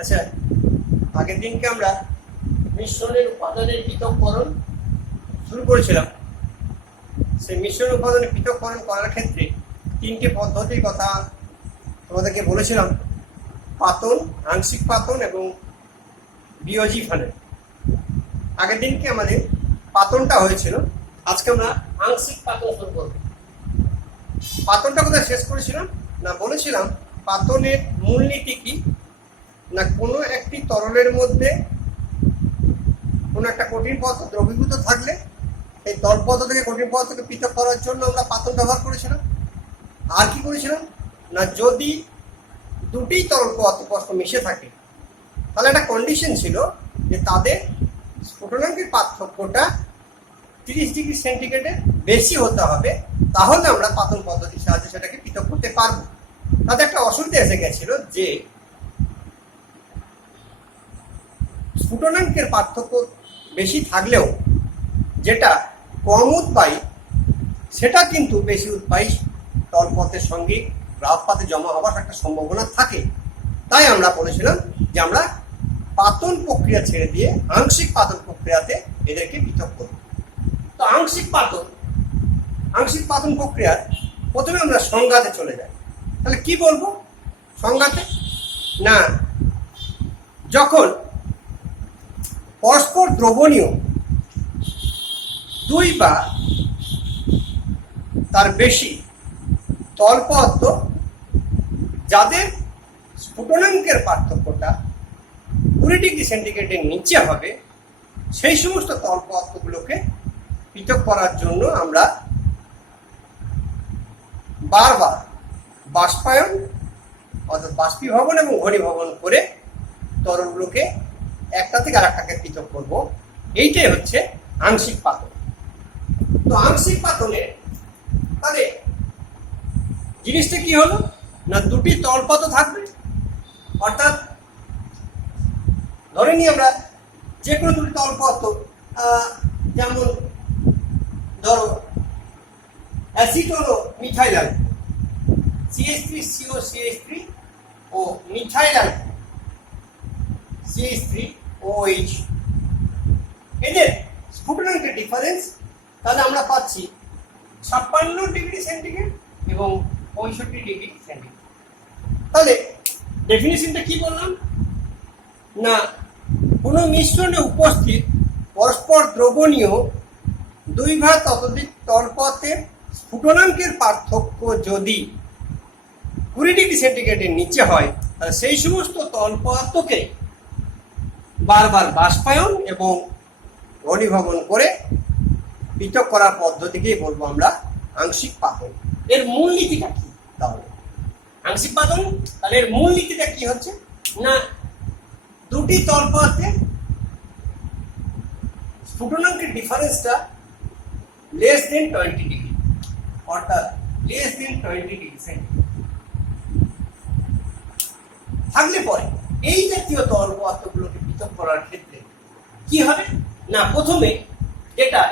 আচ্ছা, আগের দিনকে আমরা মিশ্রণের উপাদানের পৃথককরণ শুরু করেছিলাম। সেই মিশ্রণ উপাদানের পৃথককরণ করার ক্ষেত্রে তিনটে পদ্ধতির কথা তোমাদেরকে বলেছিলাম: পাতন, আংশিক পাতন এবং বিয়োজি ফানেল। আগের দিনকে আমাদের পাতনটা হয়েছিল, আজকে আমরা আংশিক পাতন শুরু করব। পাতনটা কোথায় শেষ করেছিলাম? না, বলেছিলাম পাতনের মূলনীতি কি না, কোনো একটি তরলের মধ্যে কোনো একটা কঠিন পদার্থ দ্রবীভূত থাকলে এই তরল পদার্থ থেকে কঠিন পদার্থকে পৃথক করার জন্য আমরা পাতন ব্যবহার করেছিলাম। আর কি করেছিলাম না, যদি দুটি তরল পদার্থ পরস্পর মিশে থাকে তাহলে একটা কন্ডিশন ছিল যে তাদের স্ফুটনাঙ্কের পার্থক্যটা 30 ডিগ্রি সেন্টিগ্রেডের বেশি হতে হবে, তাহলে আমরা পাতন পদ্ধতির সাহায্যে সেটাকে পৃথক করতে পারবো। তাতে একটা অসুবিধা এসে গেছিল যে স্ফুটনাঙ্কের পার্থক্য বেশি থাকলেও যেটা কম উৎপায়ী সেটা কিন্তু বেশি উৎপায়ী তরলপথের সঙ্গে গ্রাহপাতে জমা হওয়ার একটা সম্ভাবনা থাকে। তাই আমরা বলেছিলাম যে আমরা পাতন প্রক্রিয়া ছেড়ে দিয়ে আংশিক পাতন প্রক্রিয়াতে এদেরকে পৃথক করব। তো আংশিক পাতন প্রক্রিয়ার প্রথমে আমরা সংজ্ঞাতে চলে যাই। তাহলে কি বলবো সংজ্ঞাতে? না, যখন পরস্পর দ্রবণীয় দুই বা তার বেশি তরল পদার্থ যাদের স্ফুটনাঙ্কের পার্থক্যটা 20 ডিগ্রি সেন্টিগ্রেডের নিচে হবে, সেই সমস্ত তরল পদার্থগুলোকে পৃথক করার জন্য আমরা বারবার বাষ্পায়ন অর্থাৎ বাষ্পীভবন এবং ঘনীভবন করে তরলগুলোকে একটা থেকে আরেকটাকে পৃথক করব। এইটাই হচ্ছে আংশিক পাতন। তো আংশিক পাতনে তাহলে জিনিসটা কি হলো না, দুটি তরল পদার্থ থাকবে, অর্থাৎ ধরে নিই আমরা যে কোনো দুটি তরল পদার্থ, যেমন ধরো অ্যাসিটন ও মিথাইল অ্যালকোহল, CH3COCH3 ও মিথাইল অ্যালকোহল CH3OH, এদের স্ফুটনাঙ্কের ডিফারেন্স তাহলে আমরা পাচ্ছি 56 ডিগ্রি সেন্টিগ্রেড এবং 65 ডিগ্রি সেন্টিগ্রেড। তাহলে ডেফিনিশনটা কি বললাম না, কোনো মিশ্রণে উপস্থিত পরস্পর দ্রবণীয় দুই বা ততোধিক তরল পদার্থের স্ফুটনাঙ্কের পার্থক্য যদি 20 ডিগ্রি সেন্টিগ্রেডের নিচে হয়, তাহলে সেই সমস্ত তরল পদার্থকে বারবার বাষ্পায়ন এবং ঘনীভবন করে পৃথক করার পদ্ধতিকেই বলবো আমরা আংশিক পাতন। এর মূলনীতিটা কি তাহলে? আংশিক পাতন তাহলে এর মূলনীতিটা কি হচ্ছে না, দুটি তরল পদার্থের স্ফুটনাঙ্কের ডিফারেন্সটা লেস দেন 20 ডিগ্রি, অর্থাৎ লেস দেন 20 ডিগ্রি সেন্টিগ্রেড থাকলে পরে এই জাতীয় তরল পদার্থগুলোকে পৃথক করার ক্ষেত্রে কি হবে না, প্রথমে যেটা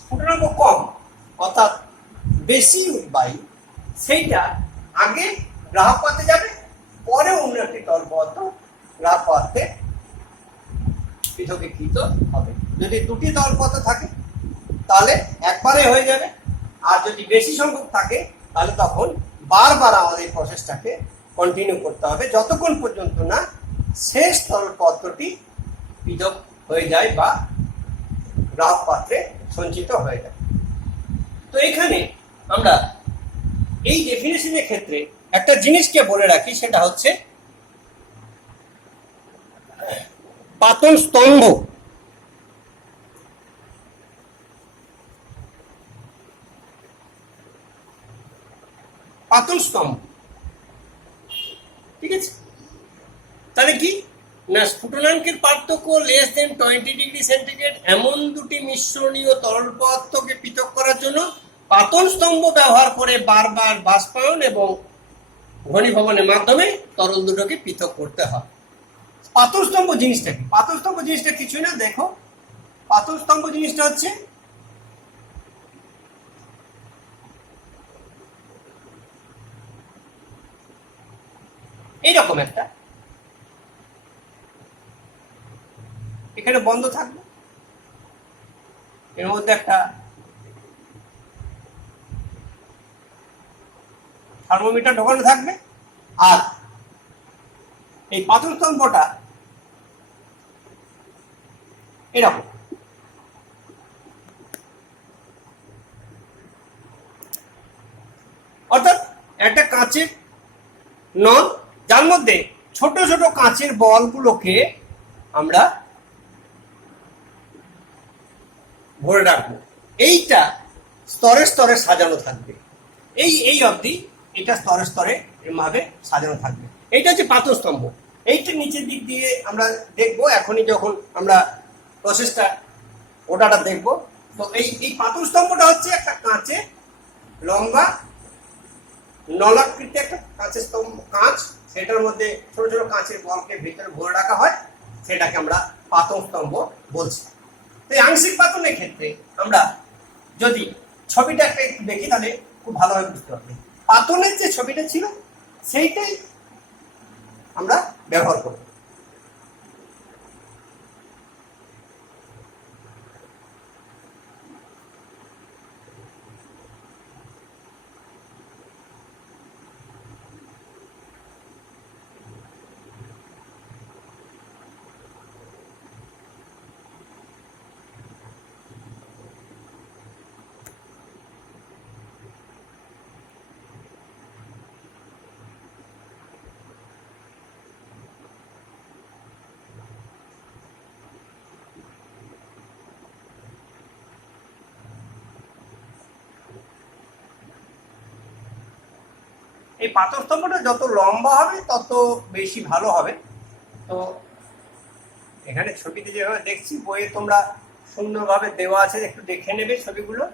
স্ফুটনাঙ্ক কম অর্থাৎ বেশি উৎবায়ী সেইটা আগে গ্রাহক পাতে যাবে, পরে অন্য একটি তরল পদার্থ গ্রাহক পাতে পৃথকীকৃত হবে। যদি দুটি তরল পদার্থ থাকে তাহলে একবারে হয়ে যাবে, আর যদি বেশি সংখ্যক থাকে তাহলে তখন বারবার আমাদের প্রসেসটাকে কন্টিনিউ করতে হবে যতক্ষণ পর্যন্ত না শেষ তরল পদার্থটি পৃথক হয়ে যায় বা গ্রাহক পাত্রে সঞ্চিত হয়ে যায়। তো এখানে আমরা এই ডেফিনেশনের ক্ষেত্রে একটা জিনিসকে বলে রাখি, সেটা হচ্ছে পাতন স্তম্ভ। পাতন স্তম্ভ, ঠিক আছে? তাহলে কি না, স্ফুটনাঙ্কের পার্থক্য লেস দেন 20 ডিগ্রি সেন্টিগ্রেড এমন দুটি মিশ্রণীয় তরল পদার্থকে পৃথক করার জন্য পাতন স্তম্ভ ব্যবহার করে বারবার বাষ্পায়ন এবং ঘনীভবনের মাধ্যমে তরল দুটোকে পৃথক করতে হয়। পাতন স্তম্ভ জিনিসটা কি? পাতন স্তম্ভ জিনিসটা কিছুই না, দেখো পাতন স্তম্ভ জিনিসটা হচ্ছে এইরকম একটা এখানে বন্ধ থাকবে, এর মধ্যে একটা থার্মোমিটার ঢোকানো থাকবে, আর এই পাথর স্তম্ভটা এরকম। অর্থাৎ একটা কাঁচের নল, যার মধ্যে ছোট ছোট কাঁচের বলগুলোকে আমরা ভরে রাখবো। এইটা স্তরে স্তরে সাজানো থাকবে, এই অবধি এটা স্তরে স্তরে এভাবে সাজানো থাকবে। এইটা হচ্ছে পাথর স্তম্ভ। এইটা নিচের দিক দিয়ে আমরা দেখবো এখনই, যখন আমরা প্রসেসটা ওটাটা দেখবো। তো এই পাথর স্তম্ভটা হচ্ছে একটা কাঁচে লম্বা নলাকৃতি একটা কাঁচের স্তম্ভ, কাঁচ, সেটার মধ্যে ছোট ছোট কাঁচের বলকে ভিতরে ভরে রাখা হয়, সেটাকে আমরা পাথর স্তম্ভ বলছি। তো এই আংশিক পাতনের ক্ষেত্রে আমরা যদি ছবিটা একটা একটু দেখি তাহলে খুব ভালোভাবে বুঝতে পারবে। পাতনের যে ছবিটা ছিল সেইটাই আমরা ব্যবহার করব। এই পাথর স্তম্ভটা যত লম্বা হবে তত বেশি ভালো হবে। তো এখানে ছবিতে যেভাবে দেখছি, বইয়ে তোমরা সুন্দরভাবে দেওয়া আছে, একটু দেখে নেবে ছবিগুলো।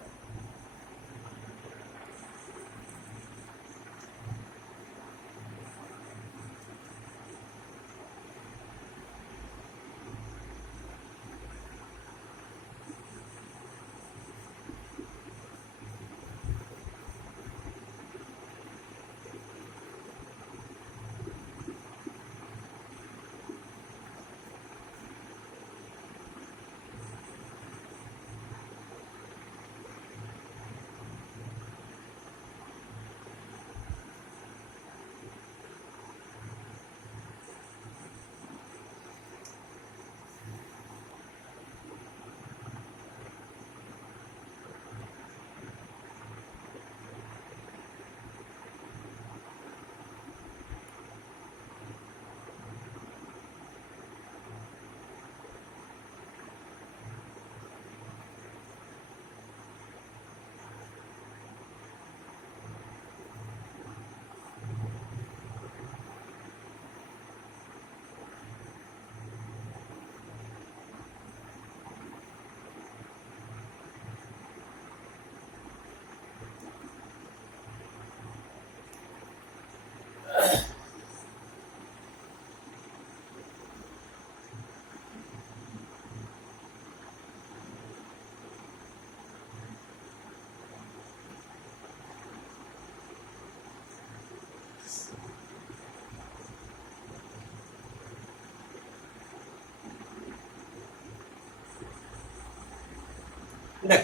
দেখ,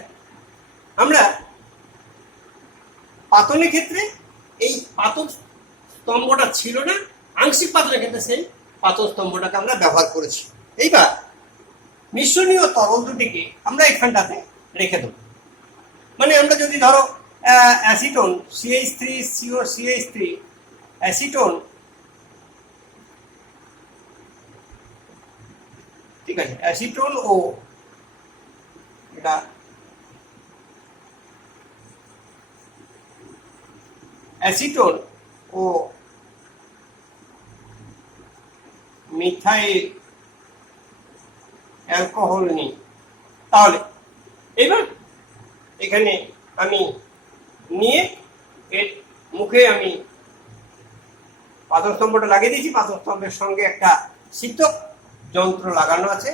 আমরা পাতনের ক্ষেত্রে এই পাথর স্তম্ভটা ছিল না, আংশিক পাতনের ক্ষেত্রে সেই পাথর স্তম্ভটাকে আমরা ব্যবহার করেছি। এইবার মিশ্রণীয় তরল দুটিকে আমরা এখানটাতে রেখে দেবো। মানে আমরা যদি ধরো অ্যাসিটোন CH3CO CH3 অ্যাসিটোন, ঠিক আছে, অ্যাসিটোন ও এটা অ্যাসিটোন ও মিথাইল অ্যালকোহল নিই, তাহলে এবার এখানে আমি নিয়ে এর মুখে আমি পাথর স্তম্ভটা লাগিয়ে দিয়েছি। পাথর স্তম্ভের সঙ্গে একটা শীতক যন্ত্র লাগানো আছে,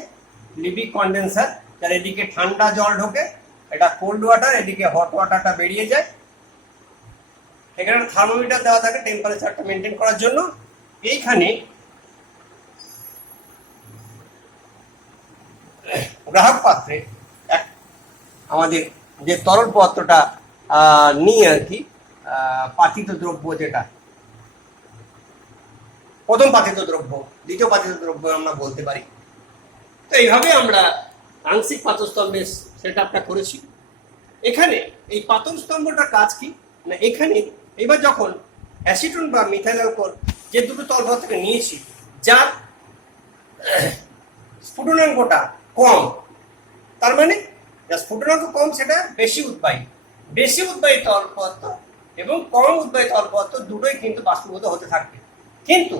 লিবিক কন্ডেন্সার, যার এদিকে ঠান্ডা জল ঢোকে, এটা কোল্ড ওয়াটার, এদিকে হট ওয়াটারটা বেরিয়ে যায়। এখানে থার্মোমিটার দেওয়া থাকে টেম্পারেচারটা মেনটেন করার জন্য। এইখানে গ্রাহক পাত্রে এক আমাদের যে তরল পদার্থটা নিয়ে আর কি পাতিত দ্রব্য, যেটা প্রথম পাতিত দ্রব্য, দ্বিতীয় পাতিত দ্রব্য আমরা বলতে পারি। তো এইভাবে আমরা আংশিক পাতস্তম্ভের সেটআপটা করেছি। এখানে এই পাতন স্তম্ভটার কাজ কি না, এখানে এবার যখন অ্যাসিটোন বা মিথাইল অ্যালকোহল যে দুটো তরল পদার্থকে নিয়েছি, যার স্ফুটনাঙ্কটা কম, তার মানে যার স্ফুটনাঙ্ক কম সেটা বেশি উদ্বায়ী তরল পদার্থ এবং কম উদ্বায়ী তরল পদার্থ দুটোই কিন্তু বাষ্পীভূত হতে থাকবে। কিন্তু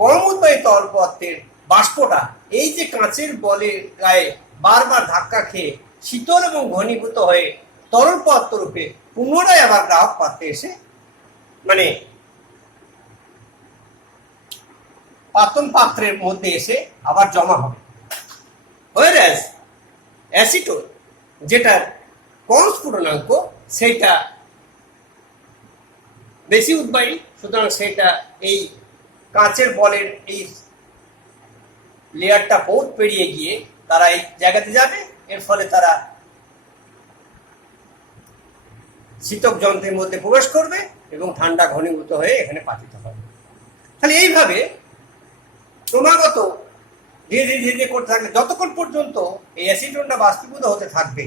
কম উদ্বায়ী তরল পদার্থের বাষ্পটা এই যে কাঁচের বলের গায়ে বারবার ধাক্কা খেয়ে শীতল এবং ঘনীভূত হয়ে তরল পদার্থ রূপে পুনরায় আবার গ্রাহক পাত্রে এসে মানে পাতন পাত্রের মধ্যে এসে আবার জমা হবে। whereas অ্যাসিটোন যেটার কম স্ফুটনাঙ্ক সেইটা বেশি উদ্বায়ী, সুতরাং সেইটা এই কাঁচের বলের এই লেয়ারটা বহুত পেরিয়ে গিয়ে তারা এই জায়গাতে যাবে, এর ফলে তারা শীতক যন্ত্রের মধ্যে প্রবেশ করবে এবং ঠান্ডা ঘনীভূত হয়ে এখানে পাতিত হবে। তাহলে এইভাবে ক্রমাগত ধীরে ধীরে ধীরে করতে থাকলে যতক্ষণ পর্যন্ত এই অ্যাসিটোনটা বাষ্পীভূত হতে থাকবে,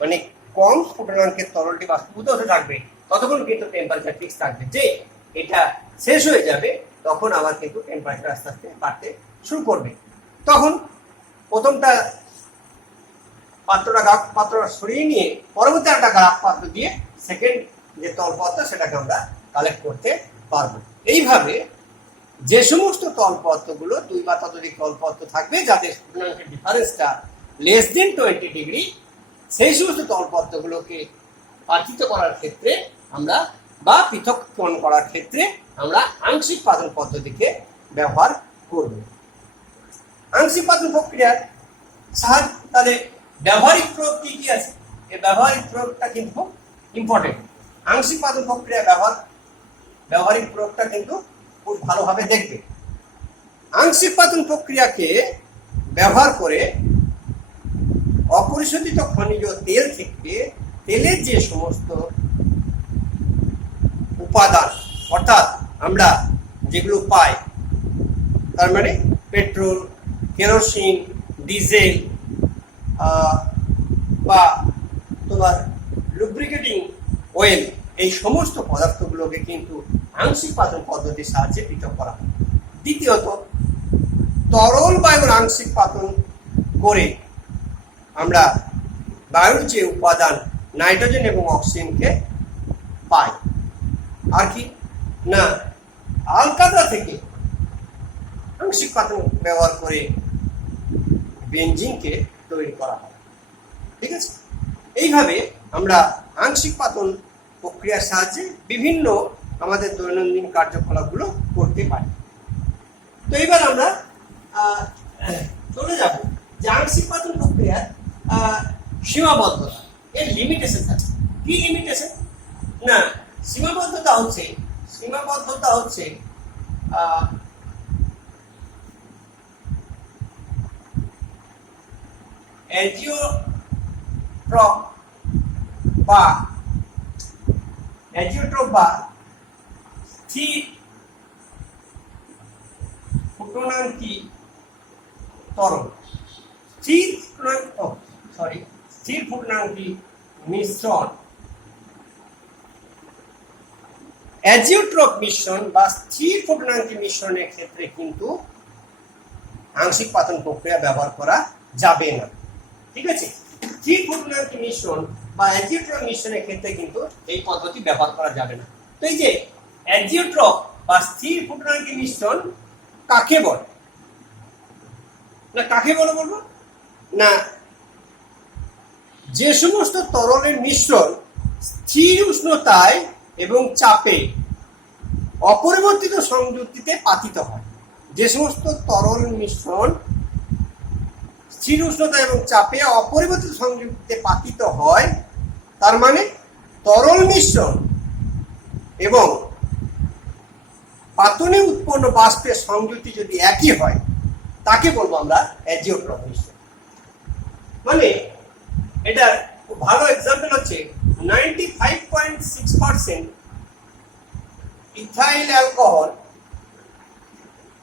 মানে কম স্ফুটনাঙ্কের তরলটি বাষ্পীভূত হতে থাকবে, ততক্ষণ কিন্তু টেম্পারেচার ফিক্স থাকবে। যে এটা শেষ হয়ে যাবে তখন আবার কিন্তু টেম্পারেচার আস্তে আস্তে বাড়তে শুরু করবে। তখন প্রথমটা পাত্রটা সরিয়ে নিয়ে পরবর্তী একটা গ্রাহক পাত্র দিয়ে সেকেন্ড যে তরল পদার্থ সেটাকে আমরা কালেক্ট করতে পারবো। এইভাবে যে সমস্ত তরল পদার্থগুলো 2 বা ততোধিক তরল পদার্থ থাকবে যাদের স্ফুটনাঙ্কের ডিফারেন্সটা লেস দেন 20 ডিগ্রি, সেই সমস্ত তরল পদার্থগুলোকে পাতিত করার ক্ষেত্রে আমরা বা পৃথকীকরণ করার ক্ষেত্রে আমরা আংশিক পাতন পদ্ধতিকে ব্যবহার করব। আংশিক পাতন প্রক্রিয়ার সাহায্য তাহলে ব্যবহারিক প্রয়োগ কি কি আছে, এই ব্যবহারিক প্রয়োগটা কিন্তু খুব ইম্পর্টেন্ট। আংশিক পাতন প্রক্রিয়া ব্যবহারিক প্রয়োগটা কিন্তু খুব ভালোভাবে দেখবে। আংশিক পাতন প্রক্রিয়াকে ব্যবহার করে অপরিশোধিত খনিজ তেল থেকে তেলের যে সমস্ত উপাদান অর্থাৎ আমরা যেগুলো পাই, তার মানে পেট্রোল, কেরোসিন, ডিজেল বা তোমার লুব্রিকেটিং অয়েল, এই সমস্ত পদার্থগুলোকে কিন্তু আংশিক পাতন পদ্ধতির সাহায্যে পৃথক করা হয়। দ্বিতীয়ত, তরল বায়ুর আংশিক পাতন করে আমরা বায়ুর যে উপাদান নাইট্রোজেন এবং অক্সিজেনকে পাই। আর কি না, আলকাতরা থেকে আংশিক পাতন ব্যবহার করে বেনজিনকে তৈরি করা হয়। ঠিক আছে, এইভাবে আমরা আংশিক পাতন প্রক্রিয়ার সাহায্যে বিভিন্ন আমাদের দৈনন্দিন কার্যকলাপগুলো করতে পারি। তো এবার আমরা চলে যাব যে আংশিক পাতন প্রক্রিয়ার সীমাবদ্ধতা, এর লিমিটেশন আছে। কি লিমিটেশন না, সীমাবদ্ধতা হচ্ছে অ্যাজিওট্রপ বা স্থির ফুটনাঙ্কি তরল, স্থির ফুটনাঙ্কি মিশ্রণ, অ্যাজিওট্রপ মিশ্রণ বা স্থির ফুটনাঙ্কি মিশ্রণের ক্ষেত্রে কিন্তু আংশিক পাতন প্রক্রিয়া ব্যবহার করা যাবে না। ঠিক আছে, স্থির ফুটনাঙ্কি মিশ্রণ বা অ্যাজিওট্রপ মিশ্রণের ক্ষেত্রে কিন্তু এই পদ্ধতি ব্যবহার করা যাবে না। তো এই যে অ্যাজিওট্রপ বা স্থির ফুটনাঙ্কি মিশ্রণ কাকে বলে বলবো না, যে সমস্ত তরলের মিশ্রণ স্থির উষ্ণতায় এবং চাপে অপরিবর্তিত সংযুক্তিতে পাতিত হয়। যে সমস্ত তরল মিশ্রণ স্থির উষ্ণতা এবং চাপে অপরিবর্তিত সংযুক্তিতে পাতিত হয়, তার মানে তরল মিশ্রণ এবং পাতনে উৎপন্ন বাষ্পের সংযুক্তি যদি একই হয়, তাকে বলবো আমরা অ্যাজিওট্রফ মিশ্রণ। মানে এটা খুব ভালো এক্সাম্পল হচ্ছে 95.6% ইথাইল অ্যালকোহল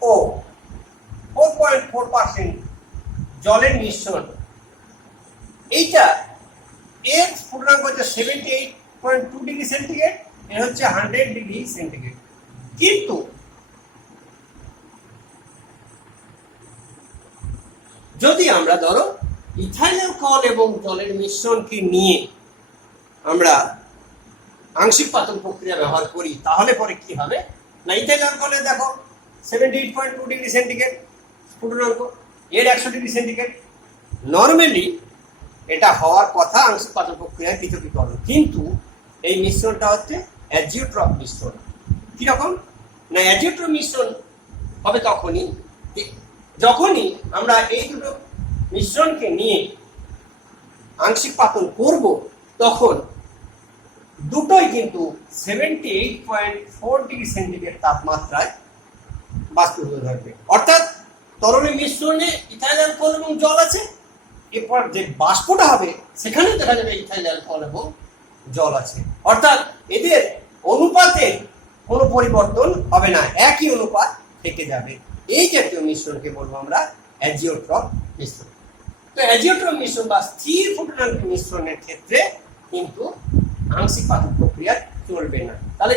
ও 4.4% জলের মিশ্রণ। এইটা এর স্ফুটনাঙ্ক হচ্ছে 78.2 ডিগ্রি সেন্টিগ্রেড, এর হচ্ছে 100 ডিগ্রি সেন্টিগ্রেড। কিন্তু যদি আমরা ধরো ইথাইল অ্যালকোহল এবং জলের মিশ্রণকে নিয়ে আমরা আংশিক পাতন প্রক্রিয়া ব্যবহার করি, তাহলে পরে কি হবে না, ইথাইল অ্যালকোহলে দেখো 78.2 ডিগ্রি সেন্টিগ্রেড স্ফুটনাঙ্ক, এর 100 ডিগ্রি সেন্টিগ্রেড। নর্মালি এটা হওয়ার কথা আংশিক পাতন প্রক্রিয়ায় পৃথকীকরণ, কিন্তু এই মিশ্রণটা হচ্ছে অ্যাজিওট্রফ মিশ্রণ। কিরকম না, অ্যাজিওট্রফ মিশ্রণ হবে যখনই আমরা এই দুটো মিশ্রণকে নিয়ে আংশিক পাতন করব, তখন দুটোই কিন্তু 78.4 ডিগ্রি সেন্টিগ্রেড তাপমাত্রায় বাষ্পীভূত থাকবে। অর্থাৎ তরল মিশ্রণে ইথাইল অ্যালকোহল এবং জল আছে, এরপর যে বাষ্পটা হবে সেখানে দেখা যাবে ইথাইল অ্যালকোহল এবং জল আছে। অর্থাৎ এদের অনুপাতে কোনো পরিবর্তন হবে না, একই অনুপাত থেকে যাবে। এই জাতীয় মিশ্রণকে বলবো আমরা অ্যাজিওট্রফ মিশ্রণ। তো অ্যাজিওট্রফ মিশ্রণ বা স্থির ফুটনাঙ্ক মিশ্রণের ক্ষেত্রে কিন্তু আংশিক পাতন প্রক্রিয়া চলবে না। তাহলে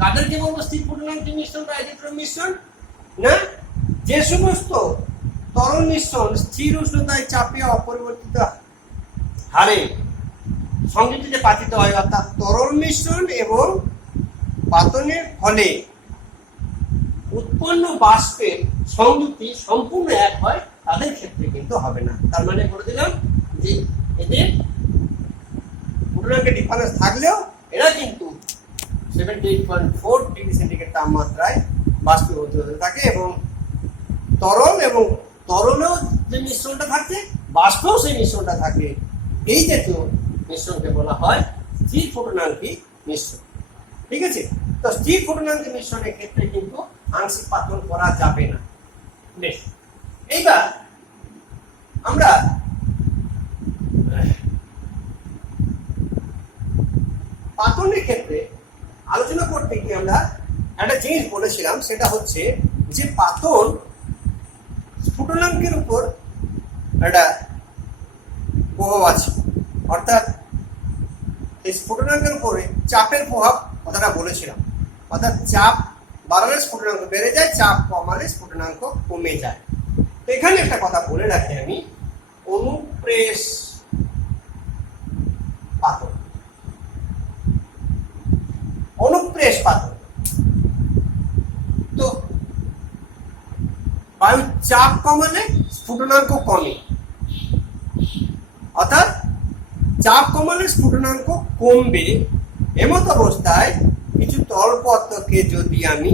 কাদেরকে বলবো স্থির ফুটনাঙ্ক মিশ্রণ বা অ্যাজিওট্রফ মিশ্রণ? না, যে সমস্ত তরল মিশ্রণ স্থির উষ্ণতায় চাপে অপরিবর্তিত হারে সংযুক্তিতে পাতিত হয়, অর্থাৎ তরল মিশ্রণ এবং পাতনের ফলে উৎপন্ন বাষ্পের সংযুক্তি সম্পূর্ণ এক হয়, তাদের ক্ষেত্রে কিন্তু হবে না। তার মানে বলে দিলাম যে এদের ফুটনাঙ্কের ডিফারেন্স থাকলেও এরা কিন্তু 78.4 ডিগ্রি সেন্টিগ্রেড তাপমাত্রায় বাষ্পীভূত হতে থাকে, এবং তরলেও যে মিশ্রণটা থাকে, বাষ্পেও সেই মিশ্রণটা থাকে। এই জাতীয় মিশ্রণকে বলা হয় স্থির ফুটনাঙ্কি মিশ্রণ। ঠিক আছে, তো স্থির ফুটনাঙ্কি মিশ্রণের ক্ষেত্রে কিন্তু আংশিক পাতন করা যাবে না। বেশ, এইবার আমরা পাতনের ক্ষেত্রে আলোচনা করতে গিয়ে আমরা একটা জিনিস বলেছিলাম, সেটা হচ্ছে যে পাতন স্ফুটনাঙ্কের উপর একটা প্রভাব আছে। অর্থাৎ এই স্ফুটনাঙ্কের উপরে চাপের প্রভাব কথাটা বলেছিলাম। অর্থাৎ চাপ বাড়ালে স্ফুটনাঙ্ক বেড়ে যায়, চাপ কমালে স্ফুটনাঙ্ক কমে যায়। তো এখানে একটা কথা বলে রাখি আমি, অনুপ্রেস পাতন, অনুপ্রেস পাতন। তো বায়ুর চাপ কমালে স্ফুটনাঙ্ক কমে, অর্থাৎ চাপ কমালে স্ফুটনাঙ্ক কমবে। এমত অবস্থায় কিছু তরল পদার্থকে যদি আমি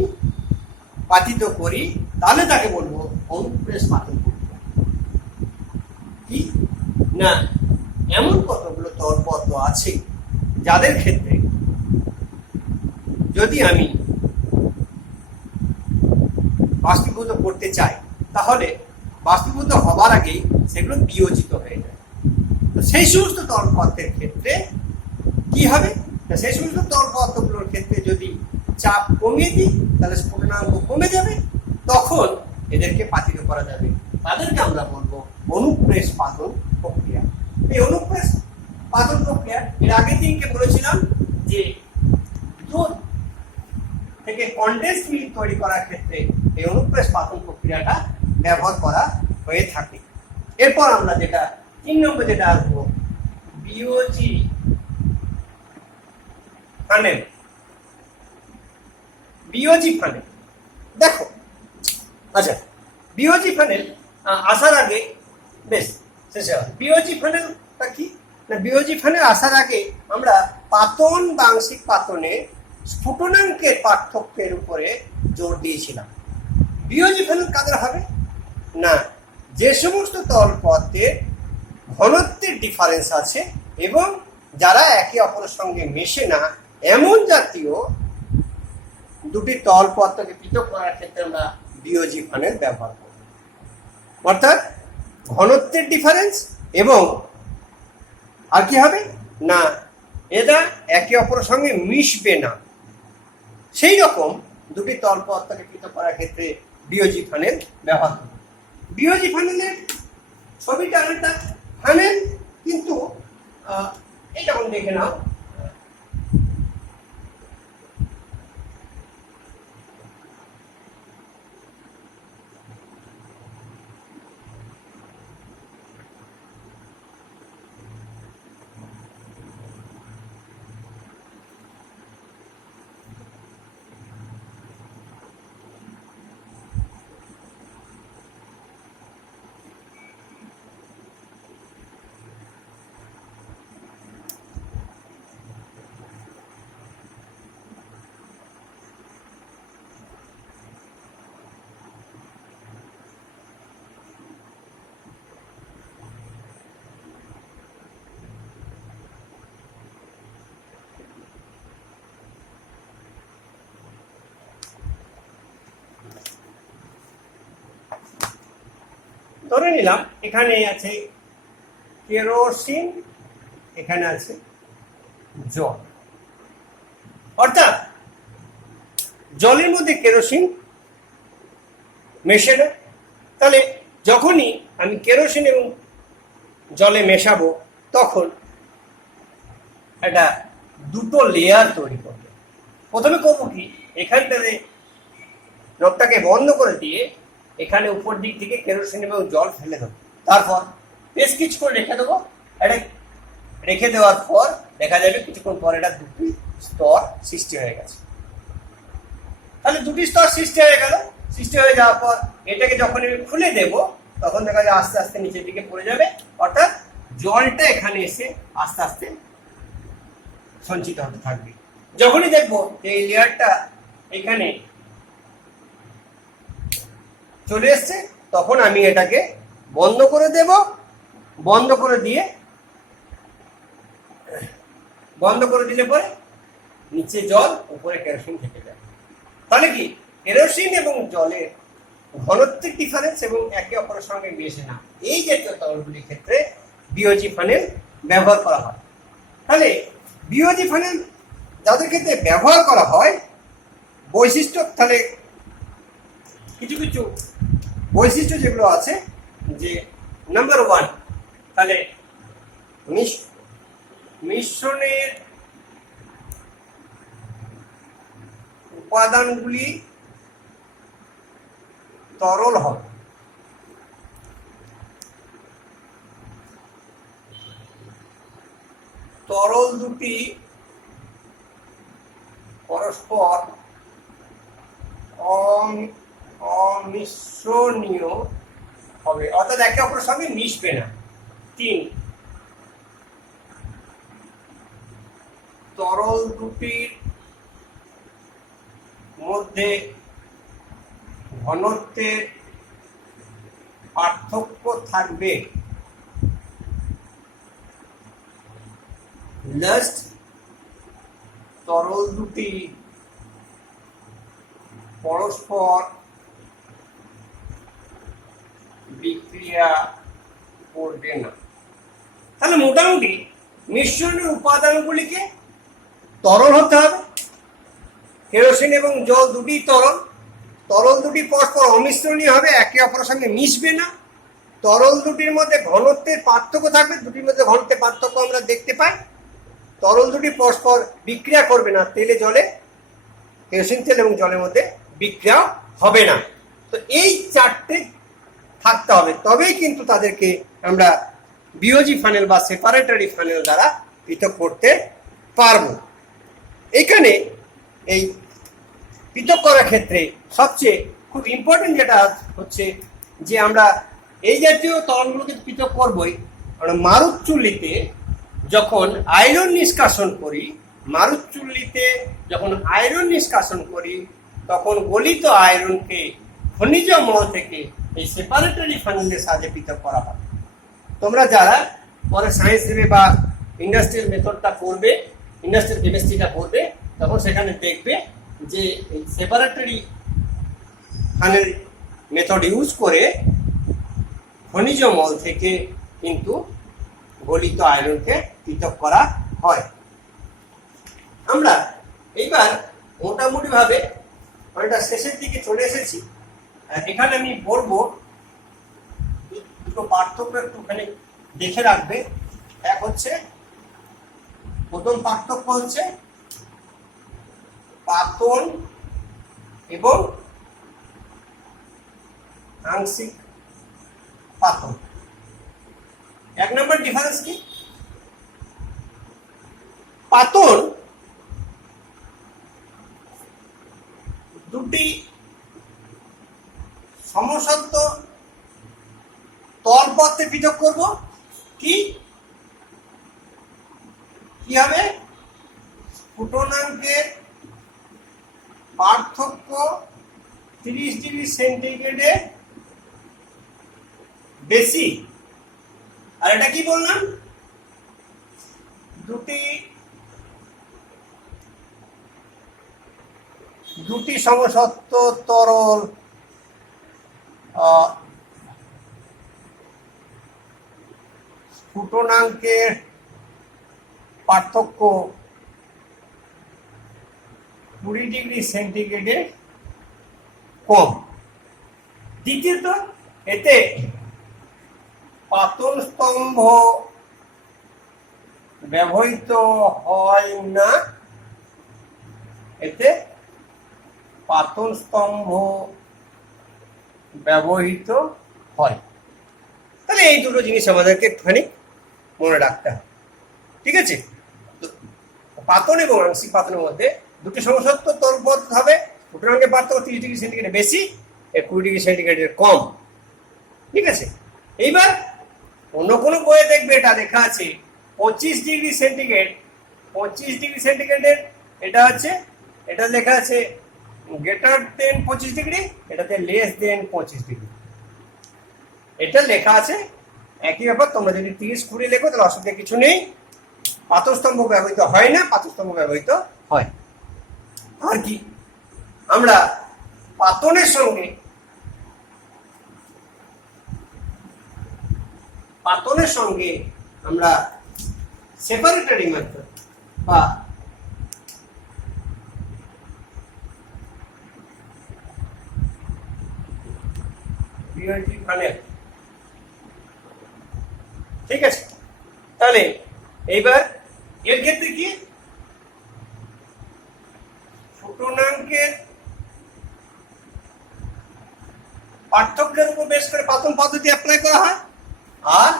পাতিত করি, তাহলে তাকে বলবো অনুপ্রেস পাতন প্রক্রিয়া। কি না, এমন কতগুলো তরল পদার্থ আছে যাদের ক্ষেত্রে যদি আমি বাষ্পীভূত করতে চাই, তাহলে বাষ্পীভূত হবার আগেই সেগুলো বিয়োজিত হয়ে যায়। তো সেই সমস্ত তরল পদার্থের ক্ষেত্রে কি হবে, সেই সমস্ত তরল পদার্থগুলোর ক্ষেত্রে যদি চাপ কমিয়ে দিই, তাহলে স্ফুটনাঙ্ক কমে যাবে, তখন এদেরকে পাতিত করা যাবে। তাদেরকে আমরা বলবো অনুপ্রেস পাতন প্রক্রিয়া। এই অনুপ্রেস পাতন প্রক্রিয়া এর আগের দিনকে বলেছিলাম যে দুধ থেকে কনডেন্স মিল্ক তৈরি করার ক্ষেত্রে এই অনুপ্রেস পাতন প্রক্রিয়াটা ব্যবহার করা হয়ে থাকে। এরপর আমরা যেটা 3 নম্বর যেটা আসবো, বিওজি ফানেল। বিওজি ফানেল দেখো, আচ্ছা বিওজি ফানেল আসার আগে বেশ শেষে বিওজি ফানেলটা কি না, বিওজি ফানেল আসার আগে আমরা পাতন বা আংশিক পাতনে স্ফুটনাঙ্কের পার্থক্যের উপরে জোর দিয়েছিলাম। বিওজি ফানেল কাদের হবে না, যে সমস্ত তরল পদার্থের ঘনত্বের ডিফারেন্স আছে এবং যারা একে অপরের সঙ্গে মেশে না, এমন জাতীয় দুটি তরল পদার্থকে পৃথক করার ক্ষেত্রে আমরা বিওজি ফানেল ব্যবহার করব। অর্থাৎ ঘনত্বের ডিফারেন্স এবং আর কি হবে না, এরা একে অপরের সঙ্গে মিশবে না। সেই রকম দুটি তল পদার্থকে পৃথক করার ক্ষেত্রে বিওজি ফানেল ব্যবহার করবে। বিওজি ফানেলের ছবিটা একটা ফানেল, কিন্তু এটা দেখে নাও, ধরে নিলাম এখানে আছে কেরোসিন, এখানে আছে জল। অর্থাৎ জলের মধ্যে কেরোসিন মেশে না। তাহলে যখনই আমি কেরোসিন এবং জলে মেশাবো তখন একটা দুটো লেয়ার তৈরি করবে। প্রথমে করবো কি, এখানটাতে নবটাকে বন্ধ করে দিয়ে এখানে উপর দিক থেকে কেরোসিন এবং জল ফেলে দেবো, তারপর বেশ কিছু করে রেখে দেবো। এটা রেখে দেওয়ার পর দেখা যাবে কিছুক্ষণ পর এটা দুটি স্তর সৃষ্টি হয়ে গেছে। তাহলে দুটি স্তর সৃষ্টি হয়ে গেল। সৃষ্টি হয়ে যাওয়ার পর এটাকে যখন আমি খুলে দেব তখন দেখা যায় আস্তে আস্তে নিচের দিকে পড়ে যাবে, অর্থাৎ জলটা এখানে এসে আস্তে আস্তে সঞ্চিত হতে থাকবে। যখনই দেখবো যে এই লেয়ারটা এখানে চলে এসছে তখন আমি এটাকে বন্ধ করে দেব। বন্ধ করে দিলে পরে নিচে জল, উপরে কেরোসিন থেকে যায়। তাহলে কি কেরোসিন এবং জলের ঘনত্বের ডিফারেন্স এবং একে অপরের সঙ্গে মিশে না, এই জাতীয় তরলগুলির ক্ষেত্রে বিওজি ফানেল ব্যবহার করা হয়। তাহলে বিওজি ফানেল যাদের ক্ষেত্রে ব্যবহার করা হয় বৈশিষ্ট্য, তাহলে কিছু কিছু বৈশিষ্ট্য যেগুলো আছে, যে নাম্বার 1, তাহলে মিশ্রণের উপাদানগুলি তরল হবে। তরল দুটি পরস্পর অমিশ্রণীয় হবে, অর্থাৎ একে অপরের সঙ্গে মিশবে না। 3, তরল দুটির মধ্যে ঘনত্বের পার্থক্য থাকবে। লাস্ট, তরল দুটি পরস্পর বিক্রিয়া করবে না। তাহলে মোটামুটি মিশ্রণের উপাদানগুলিকে তরল হতে হবে। কেরোসিন এবং জল দুটি তরল। তরল দুটি পরস্পর অমিশ্রণীয় হবে, একে অপরের সঙ্গে মিশবে না। তরল দুটির মধ্যে ঘনত্বের পার্থক্য থাকবে, দুটির মধ্যে ঘনত্বের পার্থক্য আমরা দেখতে পাই। তরল দুটি পরস্পর বিক্রিয়া করবে না, তেলে জলে, কেরোসিন তেল এবং জলের মধ্যে বিক্রিয়া হবে না। তো এই চারটে থাকতে হবে, তবেই কিন্তু তাদেরকে আমরা বিওজি ফানেল বা সেপারেটরি ফানেল দ্বারা পৃথক করতে পারবো। এখানে এই পৃথক করার ক্ষেত্রে সবচেয়ে খুব ইম্পর্টেন্ট যেটা হচ্ছে যে আমরা এই জাতীয় তরলগুলোকে পৃথক করবই। আমরা মারুত চুল্লিতে যখন আয়রন নিষ্কাশন করি, তখন গলিত আয়রনকে খনিজ মল থেকে এই সেপারেটরি ফানেলের সাহায্যে পৃথক করা হয়। তোমরা যারা পরে সায়েন্স নেবে বা ইন্ডাস্ট্রিয়াল মেথডটা পড়বে, ইন্ডাস্ট্রিয়াল কেমিস্ট্রিটা পড়বে, তখন সেখানে দেখবে যে এই সেপারেটরি ফানেল মেথড ইউজ করে খনিজ মল থেকে কিন্তু গলিত আয়রনকে পৃথক করা হয়। আমরা এইবার মোটামুটি ভাবে অনেকটা শেষের দিকে চলে এসেছি। এখানে আমি বলবো দুটো পার্থক্য একটুখানি দেখে রাখবে। এক হচ্ছে, প্রথম পার্থক্য হচ্ছে পাতন এবং আংশিক পাতন। এক নম্বর ডিফারেন্স কি? পাতন দুটি সমসত্ব তলপথে পৃথক করব। কি হবে? স্ফুটনাঙ্কের পার্থক্য 30 ডিগ্রি সেন্টিগ্রেডে বেশি। আর এটা কি বললাম? দুটি সমসত্ব তরল স্ফুটনাঙ্কের পার্থক্য 20 ডিগ্রি সেন্টিগ্রেডে কম। দ্বিতীয়ত, এতে পাতন স্তম্ভ ব্যবহৃত হয় না। এতে পাতন স্তম্ভ ব্যবহৃত হয়। তাহলে এই দুটো জিনিস আমাদেরকে একটুখানি মনে রাখতে হবে। ঠিক আছে? পাতন এবং আংশিক পাতনের মধ্যে দুটি সমসত্ব তলপথ হবে। স্ফুটনাঙ্কের পার্থক্য 30 ডিগ্রি সেন্টিগ্রেডে বেশি, 20 ডিগ্রি সেন্টিগ্রেডের কম। ঠিক আছে? এইবার অন্য কোনো বইয়ে দেখবে এটা লেখা আছে 25 ডিগ্রি সেন্টিগ্রেড। 25 ডিগ্রি সেন্টিগ্রেডের এটা লেখা আছে গ্রেটার দেন 25 ডিগ্রি, এটাতে লেস দেন 25 ডিগ্রি। এটা লেখা আছে একই ব্যাপার। তোমরা যদি 30-20 লেখো তাহলে অসুবিধা কিছু নেই। পাতস্তম্ভ ব্যবহৃত হয় না, পাতস্তম্ভ ব্যবহৃত হয়। আর কি, আমরা পাতনের সঙ্গে আমরা সেপারেটরি মেথড বা ফানেল। ঠিক আছে? তাহলে এইবার এর ক্ষেত্রে কি স্ফুটনাঙ্কের পার্থক্যের উপর বেশ করে পাতন পদ্ধতি অ্যাপ্লাই করা হয়, আর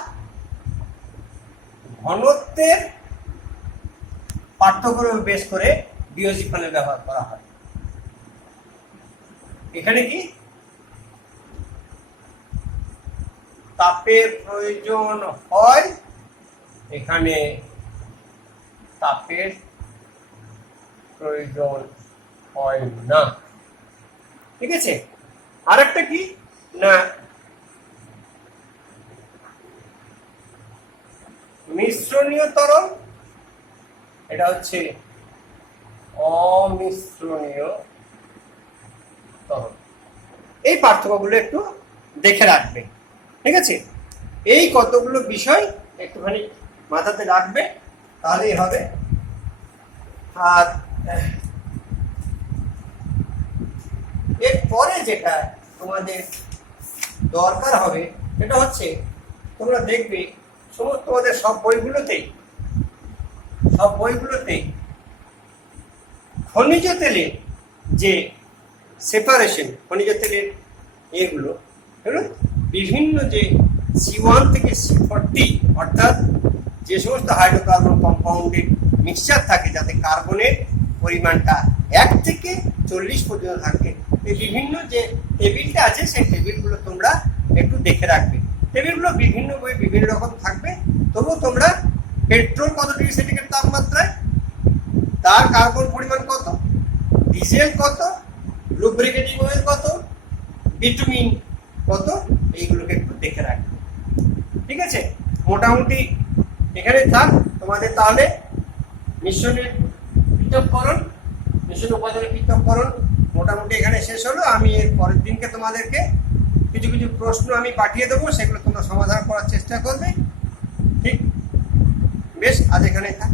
ঘনত্বের পার্থক্যের উপর বেশ করে বিওজি ফানেল ব্যবহার করা হয়। এখানে কি তাপের প্রয়োজন হয়, এখানে তাপের প্রয়োজন হয় না। ঠিক আছে? আরেকটা কি না, মিশ্রণীয় তরল, এটা হচ্ছে অমিশ্রণীয় তরল। এই পার্থক্যগুলো একটু দেখে রাখবে। ঠিক আছে? এই কতগুলো বিষয় একটুখানি মাথাতে রাখবে, তাহলেই হবে। আর এরপরে যেটা তোমাদের দরকার হবে সেটা হচ্ছে, তোমরা দেখবে তোমাদের সব বইগুলোতেই খনিজ তেলের যে সেপারেশন, খনিজ তেলের এগুলো বিভিন্ন যে C1 থেকে C40, অর্থাৎ যে সমস্ত হাইড্রোকার্বন কম্পাউন্ডের মিক্সচার থাকে যাতে কার্বনের পরিমাণটা 1 থেকে 40 পর্যন্ত থাকে, এই বিভিন্ন যে টেবিলটা আছে সেই টেবিলগুলো তোমরা একটু দেখে রাখবে। টেবিলগুলো বিভিন্ন বই বিভিন্ন রকম থাকবে, তবুও তোমরা পেট্রোল কত ডিগ্রি সেন্টিগ্রেড তাপমাত্রায়, তার কার্বন পরিমাণ কত, ডিজেল কত, লুব্রিকেটিং অয়েল কত, বিটুমিন কত, এইগুলোকে একটু দেখে রাখবে। ঠিক আছে? মোটামুটি এখানে থাক তোমাদের। তাহলে মিশ্রণের পৃথককরণ, মিশ্রণ উপাদানের পৃথককরণ মোটামুটি এখানে শেষ হলো। আমি এর পরের দিনকে তোমাদেরকে কিছু কিছু প্রশ্ন আমি পাঠিয়ে দেবো, সেগুলো তোমরা সমাধান করার চেষ্টা করবে। ঠিক, বেশ, আজ এখানে থাক।